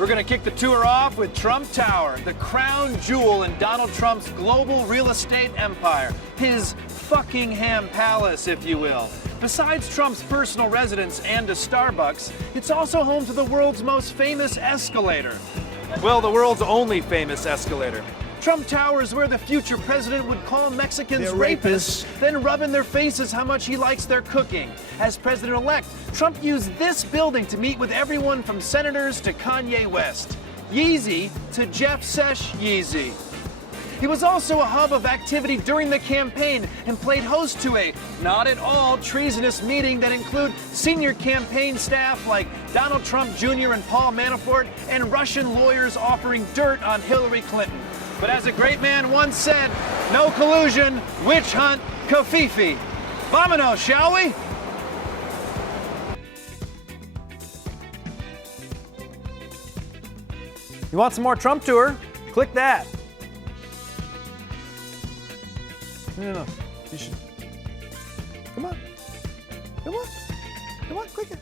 We're going to kick the tour off with Trump Tower, the crown jewel in Donald Trump's global real estate empire. His Fuckingham Palace, if you will. Besides Trump's personal residence and a Starbucks, it's also home to the world's most famous escalator. Well, the world's only famous escalator. Trump Tower is where the future president would call Mexicans rapists, then rub in their faces how much he likes their cooking. As president-elect, Trump used this building to meet with everyone from senators to Kanye West, Yeezy to Jeff Sesh Yeezy. He was also a hub of activity during the campaign and played host to a not at all treasonous meeting that included senior campaign staff like Donald Trump Jr. and Paul Manafort and Russian lawyers offering dirt on Hillary Clinton. But as a great man once said, no collusion, witch hunt, kafifi. Vamonos, shall we? You want some more Trump tour? Click that. No. You should. Come on. Come on. Come on, click it.